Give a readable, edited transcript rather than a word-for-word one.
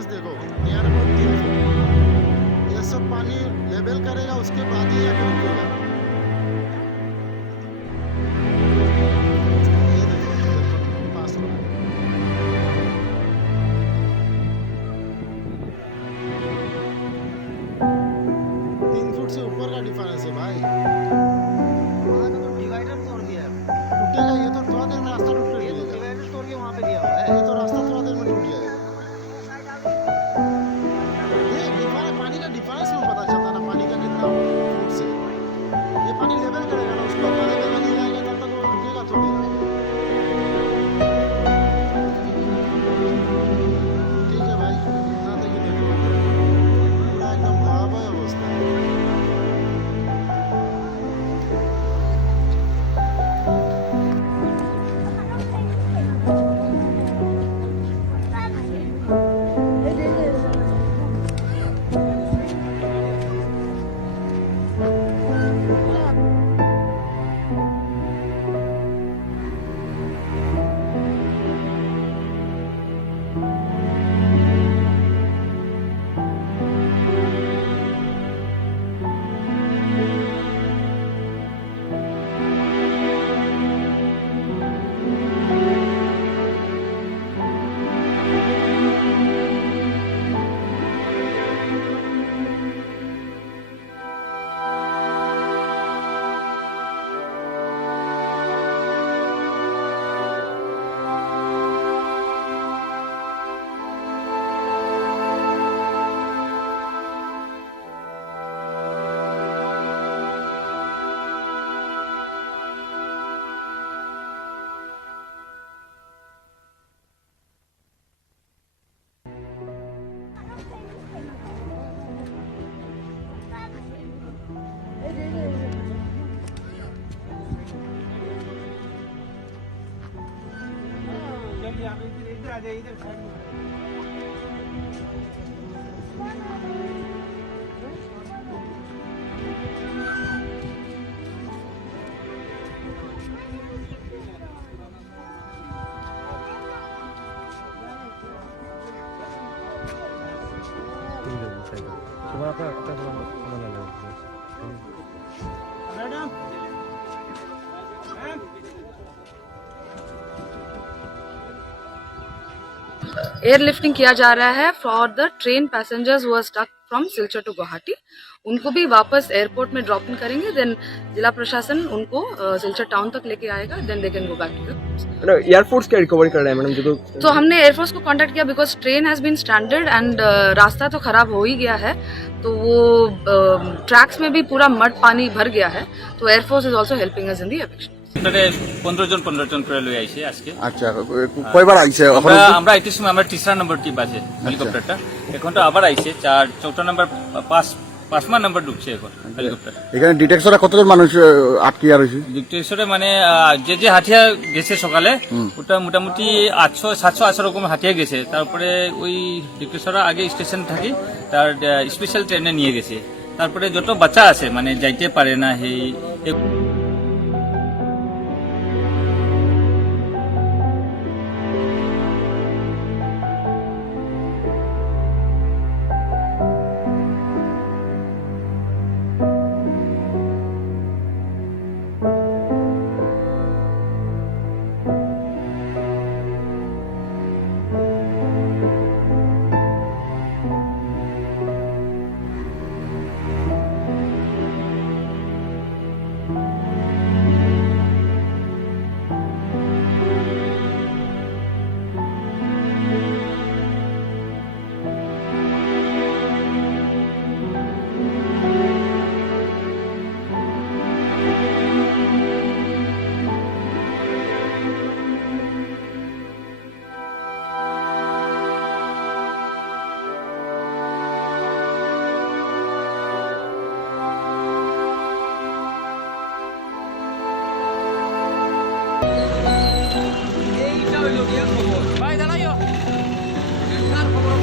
Difference देखो, near about 3 foot. ये सब पानी लेवल करेगा, उसके बाद ही यहाँ पे रुकेगा। ये देखो पास हो रहा है। 3 फुट से ऊपर का डिफरेंस है भाई। वहाँ तो डिवाइडर तोड़ दिया है। टूटेगा ये तो, थोड़ा देर में रास्ता टूट ये तो जाएगा। डिवाइडर तोड़ के वहाँ पे दिया हुआ है। ये तो रास्ता थोड़ा देर में टूट जाएगा। ये डिफरेंस, पानी का डिफरेंस में पता चलता ना, पानी का कितना फुट से। ये पानी लेवल करेगा ना, उसको अपना लेवल नहीं जाएगा तब तक वो रुकेगा थोड़ी। ठीक है भाई, इतना तक ही देखो, पूरा एकदम भयावह अवस्था है। एयरलिफ्टिंग किया जा रहा है for the train passengers who are stuck from Silchar to Guwahati. उनको भी वापस एयरपोर्ट में ड्रॉप इन करेंगे, देन जिला प्रशासन उनको सिलचर टाउन तक लेके आएगा, then they can go back to the air force क्या रिकवरी कर रहे हैं मैडम? तो हमने एयरफोर्स को कांटेक्ट किया because train has been standard and रास्ता तो खराब हो ही गया है, तो वो ट्रैक्स में भी पूरा मड पानी भर गया है, तो air force is also helping us in the eviction. 15 জন করে লই আইছে আজকে। আচ্ছা, কয়বার আইছে? আমরা আইতে সময় আমরা তিসরা নম্বর টিপ আছে হেলিকপ্টারটা, এখন তো আবার আইছে চৌথা নম্বর 5 নম্বর ঢুকছে এখন হেলিকপ্টার। এখানে ডিটেকশনে কতজন মানুষ আটকে রয়েছে? ডিটেকশনে মানে যে হাতিয়া গেছে সকালে, ওটা মোটামুটি 800-700 রকম হাতিয়া গেছে। তারপরে ওই ডিটেকশনরা আগে স্টেশন থাকি, তার স্পেশাল ট্রেনে নিয়ে গেছে। তারপরে যত বাচ্চা আছে মানে যাইতে পারে না, এই ভাই দাঁড়াইও, খবর